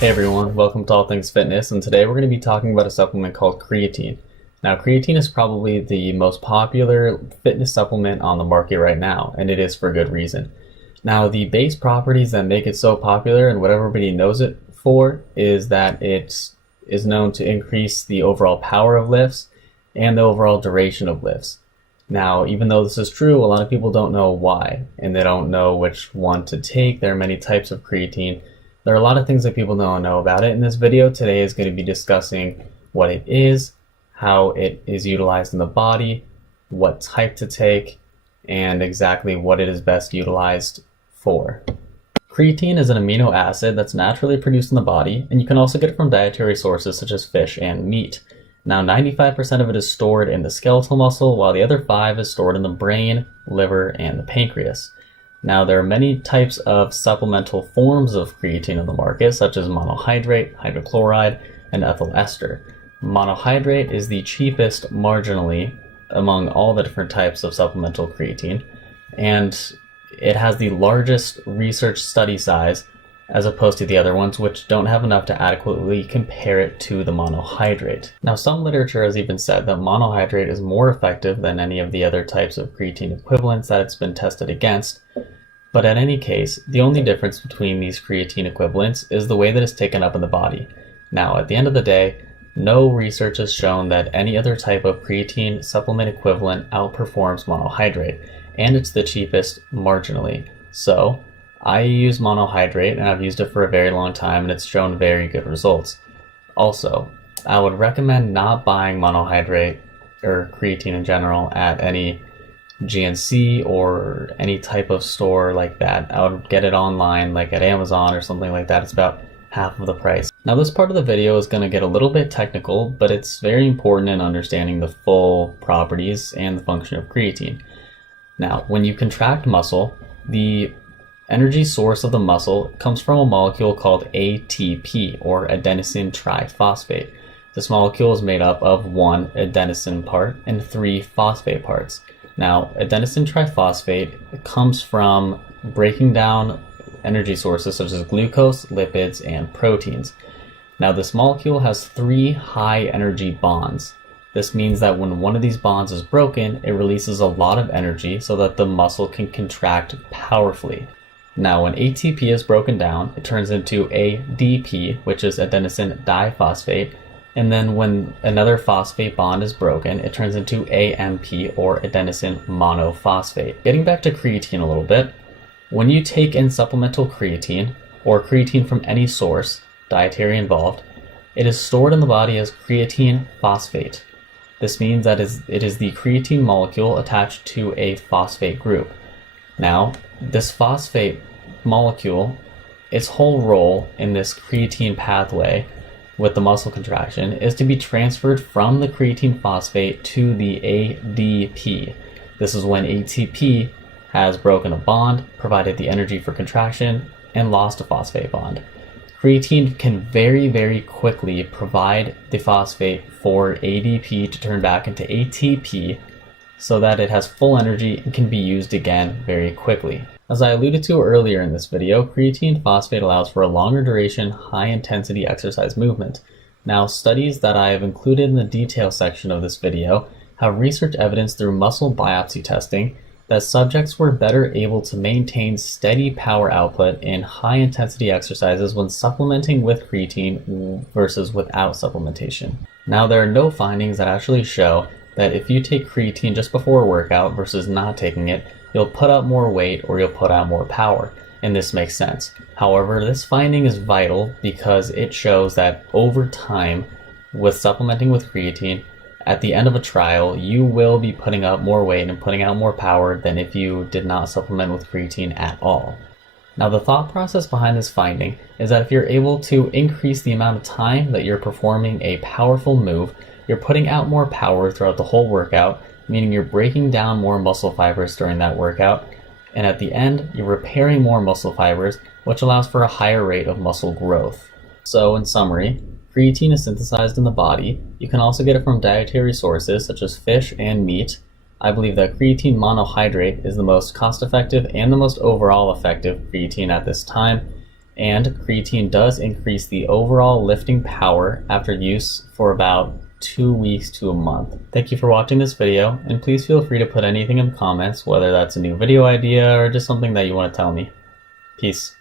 Hey everyone, welcome to All Things Fitness, and today we're going to be talking about a supplement called creatine. Now, creatine is probably the most popular fitness supplement on the market right now, and it is for good reason. Now, the base properties that make it so popular and what everybody knows it for is that it is known to increase the overall power of lifts and the overall duration of lifts. Now, even though this is true, a lot of people don't know why, and they don't know which one to take. There are many types of creatine. There are a lot of things that people don't know about it. In this video today is going to be discussing what it is, how it is utilized in the body, what type to take, and exactly what it is best utilized for. Creatine is an amino acid that's naturally produced in the body, and you can also get it from dietary sources such as fish and meat. Now, 95% of it is stored in the skeletal muscle, while the other 5% is stored in the brain, liver, and the pancreas. Now, there are many types of supplemental forms of creatine on the market, such as monohydrate, hydrochloride, and ethyl ester. Monohydrate is the cheapest marginally among all the different types of supplemental creatine, and it has the largest research study size as opposed to the other ones, which don't have enough to adequately compare it to the monohydrate. Now, some literature has even said that monohydrate is more effective than any of the other types of creatine equivalents that it's been tested against. But in any case, the only difference between these creatine equivalents is the way that it's taken up in the body. Now, at the end of the day, no research has shown that any other type of creatine supplement equivalent outperforms monohydrate, and it's the cheapest marginally. So, I use monohydrate, and I've used it for a very long time, and it's shown very good results. Also, I would recommend not buying monohydrate or creatine in general at any GNC or any type of store like that. I would get it online, like at Amazon or something like that. It's about half of the price. Now, this part of the video is going to get a little bit technical, but it's very important in understanding the full properties and the function of creatine. Now, when you contract muscle, the energy source of the muscle comes from a molecule called ATP, or adenosine triphosphate. This molecule is made up of 1 adenosine part and 3 phosphate parts. Now, adenosine triphosphate comes from breaking down energy sources such as glucose, lipids, and proteins. Now, this molecule has 3 high energy bonds. This means that when one of these bonds is broken, it releases a lot of energy so that the muscle can contract powerfully. Now, when ATP is broken down, it turns into ADP, which is adenosine diphosphate, and then when another phosphate bond is broken, it turns into AMP, or adenosine monophosphate. Getting back to creatine a little bit, when you take in supplemental creatine, or creatine from any source, dietary involved, it is stored in the body as creatine phosphate. This means that it is the creatine molecule attached to a phosphate group. Now, this phosphate molecule, its whole role in this creatine pathway with the muscle contraction is to be transferred from the creatine phosphate to the ADP. This is when ATP has broken a bond, provided the energy for contraction, and lost a phosphate bond. Creatine can very, very quickly provide the phosphate for ADP to turn back into ATP so that it has full energy and can be used again very quickly. As I alluded to earlier in this video, creatine phosphate allows for a longer duration, high-intensity exercise movement. Now, studies that I have included in the detail section of this video have research evidence through muscle biopsy testing that subjects were better able to maintain steady power output in high-intensity exercises when supplementing with creatine versus without supplementation. Now, there are no findings that actually show that if you take creatine just before a workout versus not taking it, you'll put out more weight or you'll put out more power, and this makes sense. However, this finding is vital because it shows that over time, with supplementing with creatine, at the end of a trial, you will be putting out more weight and putting out more power than if you did not supplement with creatine at all. Now, the thought process behind this finding is that if you're able to increase the amount of time that you're performing a powerful move, you're putting out more power throughout the whole workout, meaning you're breaking down more muscle fibers during that workout, and at the end, you're repairing more muscle fibers, which allows for a higher rate of muscle growth. So, in summary, creatine is synthesized in the body. You can also get it from dietary sources such as fish and meat. I believe that creatine monohydrate is the most cost-effective and the most overall effective creatine at this time, and creatine does increase the overall lifting power after use for about 2 weeks to a month. Thank you for watching this video, and please feel free to put anything in the comments, whether that's a new video idea or just something that you want to tell me. Peace.